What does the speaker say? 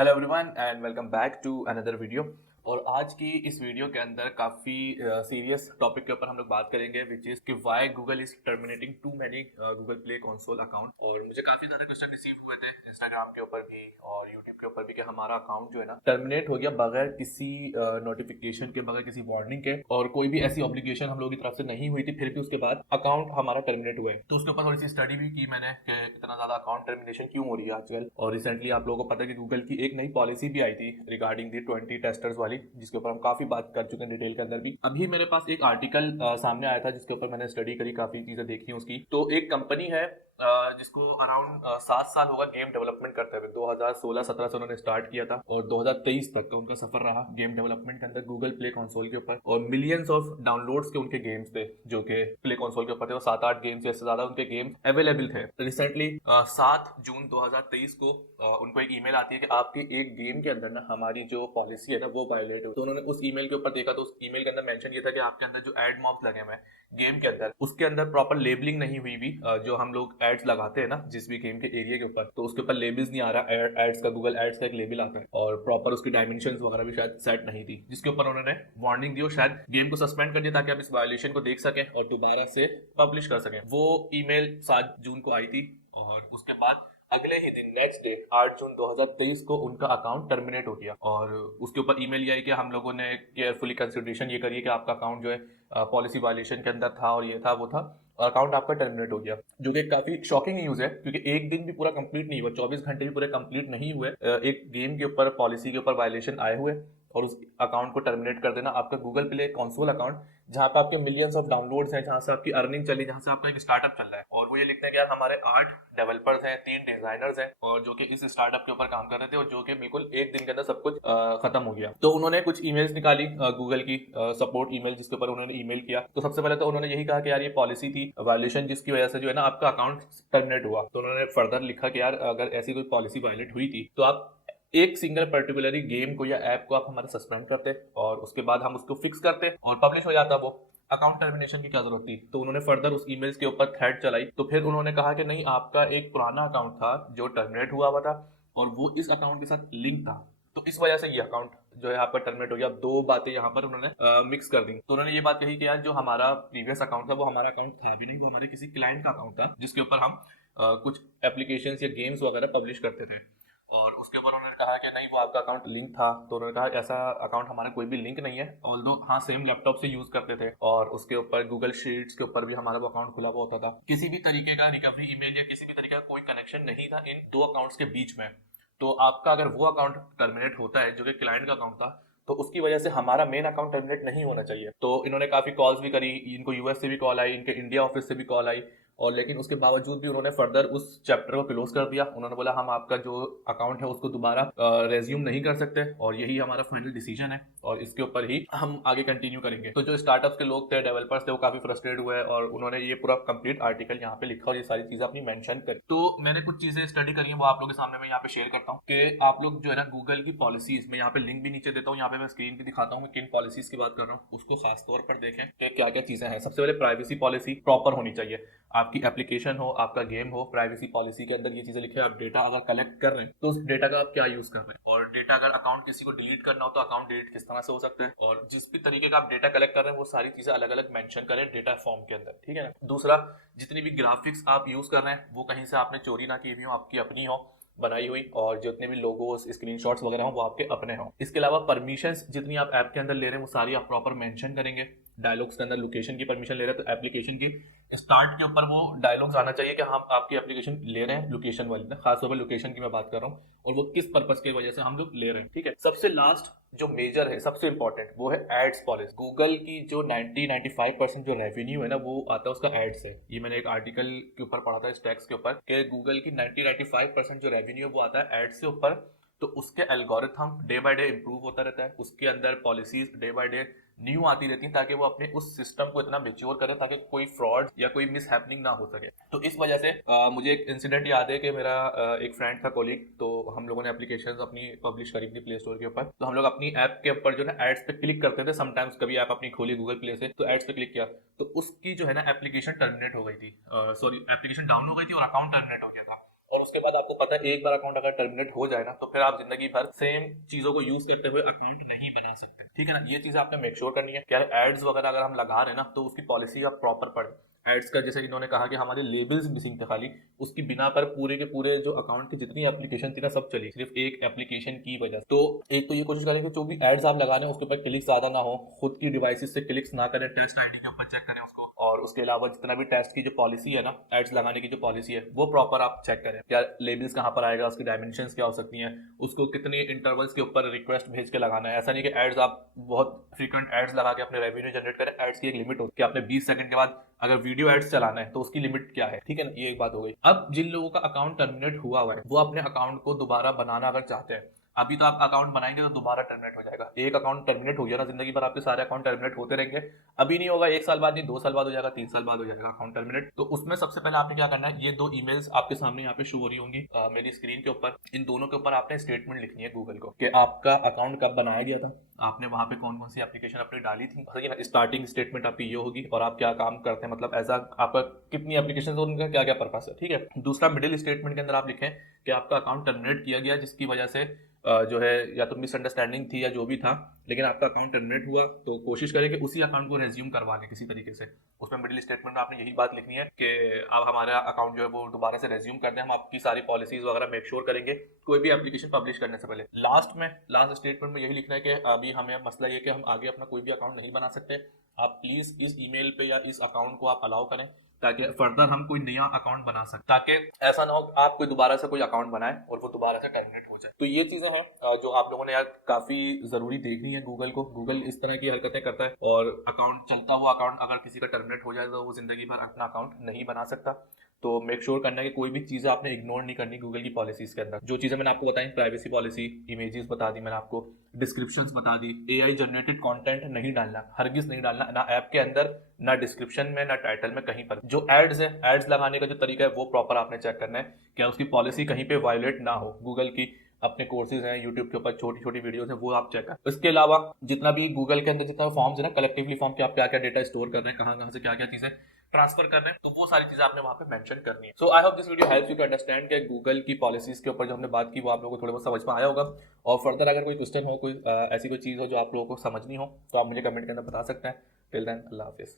Hello everyone and welcome back to another video. और आज की इस वीडियो के अंदर काफ़ी सीरियस टॉपिक के ऊपर हम लोग बात करेंगे विच इज़ कि why Google is terminating too many Google Play console account. और मुझे काफ़ी ज़्यादा क्वेश्चन रिसीव हुए थे इंस्टाग्राम के ऊपर भी और यूट्यूब के ऊपर भी कि हमारा अकाउंट जो है ना टर्मिनेट हो गया बगैर किसी नोटिफिकेशन के, बगैर किसी वार्निंग के, और कोई भी ऐसी ऑब्लिगेशन हम लोगों की तरफ से नहीं हुई थी, फिर भी उसके बाद अकाउंट हमारा टर्मिनेट हुआ है। तो उसके ऊपर थोड़ी सी स्टडी भी की मैंने कि इतना ज़्यादा अकाउंट टर्मिनेशन क्यों हो रही है आजकल। और रिसेंटली आप लोगों को पता है कि गूगल की एक नई पॉलिसी भी आई थी रिगार्डिंग दी 20 टेस्टर्स वाली, जिसके ऊपर हम काफी बात कर चुके हैं डिटेल के अंदर भी। अभी मेरे पास एक आर्टिकल सामने आया था जिसके ऊपर मैंने स्टडी करी, काफी चीजें देखी उसकी। तो एक कंपनी है जिसको अराउंड 7 साल होगा गेम डेवलपमेंट करते हुए। 2016-17 से उन्होंने स्टार्ट किया था और 2023 तक का उनका सफर रहा गेम डेवलपमेंट के अंदर गूगल प्ले कंसोल के ऊपर। और मिलियंस ऑफ डाउनलोड्स के उनके गेम्स थे जो कि प्ले कंसोल के ऊपर थे। और 7-8 गेम्स से ज्यादा उनके गेम अवेलेबल थे। रिसेंटली 7 जून 2023 को उनको एक ईमेल आती है कि आपके एक गेम के अंदर ना हमारी जो पॉलिसी है ना वो वायलेट हो। तो उन्होंने उस ईमेल के ऊपर देखा तो उस ईमेल के अंदर मेंशन ये था कि आपके अंदर जो एड मॉब्स लगे हुए हैं गेम के अंदर, उसके अंदर प्रॉपर लेबलिंग नहीं हुई भी। जो हम लोग एड्स लगाते हैं ना जिस भी गेम के एरिया के ऊपर, तो उसके ऊपर लेबल्स नहीं आ रहा एड्स का। गूगल एड्स का एक लेबल आता है और प्रॉपर उसकी डायमेंशंस वगैरह भी शायद सेट नहीं थी, जिसके ऊपर उन्होंने वार्निंग दी और शायद गेम को सस्पेंड कर दिया ताकि आप इस वायोलेशन को देख सकें और दोबारा से पब्लिश कर सकें। वो ईमेल 7 जून को आई थी और उसके बाद अगले ही दिन नेक्स्ट डे 8 जून 2023 को उनका अकाउंट टर्मिनेट हो गया। और उसके ऊपर ईमेल ये आई कि हम लोगों ने केयरफुली कंसिडरेशन ये करिए कि आपका अकाउंट जो है पॉलिसी वायलेशन के अंदर था और ये था वो था, और अकाउंट आपका टर्मिनेट हो गया। जो कि काफी शॉकिंग न्यूज है क्योंकि एक दिन भी पूरा कंप्लीट नहीं हुआ, 24 घंटे भी पूरे कंप्लीट नहीं हुए एक गेम के ऊपर पॉलिसी के ऊपर वायलेशन आए हुए और उस अकाउंट को टर्मिनेट कर देना। आपका गूगल प्ले कंसोल अकाउंट जहां पे आपके मिलियंस ऑफ डाउनलोड्स हैं, जहां से आपकी अर्निंग चली, जहां से आपका एक स्टार्टअप चल रहा है, और वो ये लिखते हैं कि यार हमारे 8 डेवलपर्स हैं, 3 डिजाइनर्स हैं और जो कि इस स्टार्टअप के ऊपर काम कर रहे थे और जो कि बिल्कुल एक दिन के अंदर सब कुछ खत्म हो गया। तो उन्होंने कुछ ईमेल्स निकाली गूगल की सपोर्ट ईमेल, जिसके ऊपर उन्होंने ईमेल किया। तो सबसे पहले तो उन्होंने यही कहा कि यार ये पॉलिसी थी वायलेशन जिसकी वजह से जो है ना आपका अकाउंट टर्मिनेट हुआ। तो उन्होंने फर्दर लिखा कि यार अगर ऐसी कोई पॉलिसी वायलेट हुई थी तो आप एक सिंगल पर्टिकुलरली गेम को या ऐप को आप हमारे सस्पेंड करते और उसके बाद हम उसको फिक्स करते और पब्लिश हो जाता। वो अकाउंट टर्मिनेशन की क्या जरूरत थी। तो उन्होंने फर्दर उस ईमेल्स के ऊपर थ्रेड चलाई। तो फिर उन्होंने कहा कि नहीं, आपका एक पुराना अकाउंट था जो टर्मिनेट हुआ था और वो इस अकाउंट के साथ लिंक था, तो इस वजह से ये अकाउंट जो है आपका टर्मिनेट हो गया। दो बातें यहाँ पर उन्होंने मिक्स कर दी। तो उन्होंने ये बात कही कि यार जो हमारा प्रीवियस अकाउंट था वो हमारा अकाउंट था भी नहीं, वो हमारे किसी क्लाइंट का अकाउंट था जिसके ऊपर हम कुछ एप्लीकेशन या गेम्स वगैरह पब्लिश करते थे। और उसके ऊपर उन्होंने कहा कि नहीं, वो आपका अकाउंट लिंक था। तो उन्होंने कहा ऐसा अकाउंट हमारा कोई भी लिंक नहीं है, ऑल्दो हाँ सेम लैपटॉप से यूज करते थे और उसके ऊपर गूगल शीट्स के ऊपर भी हमारा वो अकाउंट खुला हुआ होता था। किसी भी तरीके का रिकवरी ईमेल या किसी भी तरीके का कोई कनेक्शन नहीं था इन दो अकाउंट्स के बीच में। तो आपका अगर वो अकाउंट टर्मिनेट होता है जो कि क्लाइंट का अकाउंट था, तो उसकी वजह से हमारा मेन अकाउंट टर्मिनेट नहीं होना चाहिए। तो इन्होंने काफी कॉल्स भी करी, इनको यूएस से भी कॉल आई, इनके इंडिया ऑफिस से भी कॉल आई, और लेकिन उसके बावजूद भी उन्होंने फर्दर उस चैप्टर को क्लोज कर दिया। उन्होंने बोला हम आपका जो अकाउंट है उसको दोबारा रेज्यूम नहीं कर सकते और यही हमारा फाइनल डिसीजन है और इसके ऊपर ही हम आगे कंटिन्यू करेंगे। तो जो स्टार्टअप्स के लोग थे, डेवलपर्स थे, वो काफी फ्रस्ट्रेट हुए और उन्होंने ये पूरा कंप्लीट आर्टिकल यहाँ पे लिखा और ये सारी चीजें अपनी मेंशन करी। तो मैंने कुछ चीजें स्टडी करी है, वो आप लोगों के सामने मैं यहाँ पे शेयर करता हूँ कि आप लोग जो है ना गूगल की पॉलिसीज में, यहाँ पे लिंक भी नीचे देता हूँ, यहाँ पे मैं स्क्रीन पे दिखाता हूँ किन पॉलिसीज की बात कर रहा हूँ, उसको खास तौर पर देखें कि क्या क्या चीजें हैं। सबसे पहले प्राइवेसी पॉलिसी प्रॉपर होनी चाहिए। आपकी एप्लीकेशन हो, आपका गेम हो, प्राइवेसी पॉलिसी के अंदर ये चीजें लिखे आप डेटा अगर कलेक्ट कर रहे हैं तो उस डेटा का आप क्या यूज कर रहे हैं, और डेटा अगर अकाउंट किसी को डिलीट करना हो तो अकाउंट डिलीट किस तरह से हो सकता है, और जिस भी तरीके का आप डेटा कलेक्ट कर रहे हैं वो सारी चीजें अलग अलग मेंशन करें डेटा फॉर्म के अंदर, ठीक है ना। दूसरा, जितनी भी ग्राफिक्स आप यूज कर रहे हैं वो कहीं से आपने चोरी ना की हुई हो, आपकी अपनी हो बनाई हुई, और जितने भी लोगोस स्क्रीनशॉट्स वगैरह हो वो आपके अपने हो। इसके अलावा परमिशंस जितनी आप ऐप के अंदर ले रहे हैं वो सारी आप प्रॉपर मेंशन करेंगे। डायलॉग्स के अंदर लोकेशन की परमिशन ले रहे हैं तो एप्लीकेशन की स्टार्ट के ऊपर वो डायलॉग्स आना चाहिए कि हम आपकी एप्लीकेशन ले रहे हैं लोकेशन वाली ना, खासतौर पर लोकेशन की मैं बात कर रहा हूँ और वो किस पर्पस की वजह से हम लोग ले रहे हैं, ठीक है। सबसे लास्ट जो मेजर है, सबसे इंपॉर्टेंट, वो है एड्स पॉलिसी। गूगल की जो 90-95% जो रेवेन्यू है ना वो आता है उसका एड्स से। ये मैंने एक आर्टिकल के ऊपर पढ़ा था स्टैक्स के ऊपर कि गूगल की 90-95% जो रेवेन्यू है वो आता है एड्स से ऊपर। तो उसके algorithm day by day improve होता रहता है, उसके अंदर policies day by day new आती रहती है ताकि वो अपने उस सिस्टम को इतना मेच्योर करे ताकि कोई फ्रॉड या कोई मिस हैपनिंग ना हो सके। तो इस वजह से मुझे एक इंसिडेंट याद है कि मेरा एक फ्रेंड था, कोलीग, तो हम लोगों ने एप्लीकेशन अपनी पब्लिश करी थी प्ले स्टोर के ऊपर। तो हम लोग अपनी ऐप के ऊपर जो है एड्स पे क्लिक करते थे, समटाइम्स कभी ऐप अपनी खोली गूगल प्ले से तो एड्स पे क्लिक किया तो उसकी जो है ना एप्लीकेशन टर्मिनेट हो गई थी, सॉरी एप्लीकेशन डाउन हो गई थी और अकाउंट टर्मिनेट हो गया था। और और उसके बाद आपको पता है एक बार अकाउंट अगर टर्मिनेट हो जाए ना तो फिर आप जिंदगी भर सेम चीजों को यूज करते हुए अकाउंट नहीं बना सकते, ठीक है ना। ये चीज आपने मेक श्योर करनी है कि एड्स वगैरह अगर हम लगा रहे हैं ना तो उसकी पॉलिसी आप प्रॉपर पढ़े। एड्स का जैसे इन्होंने कहा कि हमारे लेबल्स मिसिंग थे खाली, उसकी बिना पर पूरे के पूरे जो अकाउंट की जितनी एप्लीकेशन थी ना सब चली, सिर्फ एक एप्लीकेशन की वजह से। तो एक तो ये कोशिश करें कि जो भी एड्स आप लगा रहे हैं उसके ऊपर क्लिक्स ज्यादा ना हो, खुद की डिवाइसेस से क्लिक्स ना करें, टेस्ट आईडी के ऊपर चेक करें उसको। और उसके अलावा जितना भी टेस्ट की जो पॉलिसी है ना, एड्स लगाने की जो पॉलिसी है वो प्रॉपर आप चेक करें, क्या लेबल्स कहाँ पर आएगा, उसकी डायमेंशंस क्या हो सकती हैं, उसको कितने इंटरवल्स के ऊपर रिक्वेस्ट भेज के लगाना है। ऐसा नहीं कि एड्स आप बहुत फ्रीक्वेंट एड्स लगा के अपने रेवेन्यू जनरेट करें। एड्स की एक लिमिट होती है कि आपने 20 सेकंड के बाद अगर वीडियो एड्स चलाना है तो उसकी लिमिट क्या है, ठीक है ना। ये एक बात हो गई। अब जिन लोगों का अकाउंट टर्मिनेट हुआ है वो अपने अकाउंट को दोबारा बनाना अगर चाहते हैं, अभी तो आप अकाउंट बनाएंगे तो दोबारा टर्मिनेट हो जाएगा। एक अकाउंट टर्मिनेट हो गया ना, जिंदगी भर आपके सारे अकाउंट टर्मिनेट होते रहेंगे। अभी नहीं होगा 1 साल बाद, नहीं 2 साल बाद हो जाएगा, 3 साल बाद हो जाएगा अकाउंट टर्मिनेट। तो उसमें सबसे पहले आपने क्या करना है, ये 2 ईमेल्स आपके सामने यहाँ पे शो हो रही होंगी मेरी स्क्रीन के ऊपर। इन दोनों के ऊपर आपने स्टेटमेंट लिखनी है गूगल को कि आपका अकाउंट कब बनाया गया था, आपने वहां पे कौन कौन सी एप्लीकेशन अपनी डाली थी, स्टार्टिंग स्टेटमेंट आपकी ये होगी, और आप क्या काम करते हैं, मतलब ऐसा आपका कितनी एप्लीकेशन और उनका क्या क्या पर्पस है, ठीक है। दूसरा मिडिल स्टेटमेंट के अंदर आप लिखें कि आपका अकाउंट टर्मिनेट किया गया जिसकी वजह से जो है या तो मिसअंडरस्टैंडिंग थी या जो भी था, लेकिन आपका अकाउंट टर्मिनेट हुआ तो कोशिश करें कि उसी अकाउंट को रेज्यूम करवा लें किसी तरीके से। उसमें मिडिल स्टेटमेंट में आपने यही बात लिखनी है कि आप हमारा अकाउंट जो है वो दोबारा से रेज्यूम कर दें, हम आपकी सारी पॉलिसीज वगैरह मेक श्योर करेंगे कोई भी एप्लीकेशन पब्लिश करने से पहले। लास्ट स्टेटमेंट में यही लिखना है कि अभी हमें मसला ये कि हम आगे अपना कोई भी अकाउंट नहीं बना सकते, आप प्लीज इस ईमेल पे या इस अकाउंट को आप अलाउ करें ताकि फर्दर हम कोई नया अकाउंट बना सकें, ताकि ऐसा ना हो आप कोई दोबारा से कोई अकाउंट बनाए और वो दोबारा से टर्मिनेट हो जाए। तो ये चीजें हैं जो आप लोगों ने यार काफी जरूरी देखनी है गूगल को। गूगल इस तरह की हरकतें करता है और अकाउंट चलता हुआ अकाउंट अगर किसी का टर्मिनेट हो जाए तो वो जिंदगी भर अपना अकाउंट नहीं बना सकता। तो मेक श्योर करना है कि कोई भी चीजें आपने इग्नोर नहीं करनी गूगल की पॉलिसीज के अंदर। जो चीजें मैंने आपको बताई, प्राइवेसी पॉलिसी, इमेजेस बता दी मैंने आपको, डिस्क्रिप्शंस बता दी, एआई जनरेटेड कंटेंट नहीं डालना, हरगिज नहीं डालना, ना ऐप के अंदर, ना डिस्क्रिप्शन में, ना टाइटल में, कहीं पर। जो एड्स है, एड्स लगाने का जो तरीका है वो प्रॉपर आपने चेक करना है, क्या उसकी पॉलिसी कहीं पे वायोलेट ना हो। गूगल की अपने कोर्सेज हैं यूट्यूब के ऊपर, छोटी छोटी वीडियोस हैं, वो आप चेक करें। इसके अलावा जितना भी गूगल के अंदर जितना फॉर्म्स है ना, कलेक्टिवली फॉर्म के, आप क्या क्या डेटा स्टोर कर रहे हैं, कहाँ कहाँ से क्या क्या चीजें ट्रांसफर कर रहे हैं, तो वो सारी चीजें आपने वहां पे मेंशन करनी है। So I hope this video helps you to understand कि गूगल की पॉलिसीज के ऊपर जो हमने बात की वो आप लोगों को थोड़ा बहुत समझ में आया होगा। और फर्दर अगर कोई क्वेश्चन हो, कोई ऐसी कोई चीज हो जो आप लोगों को समझनी हो तो आप मुझे कमेंट के अंदर बता सकते हैं। टिल देन, अल्लाह हाफिज।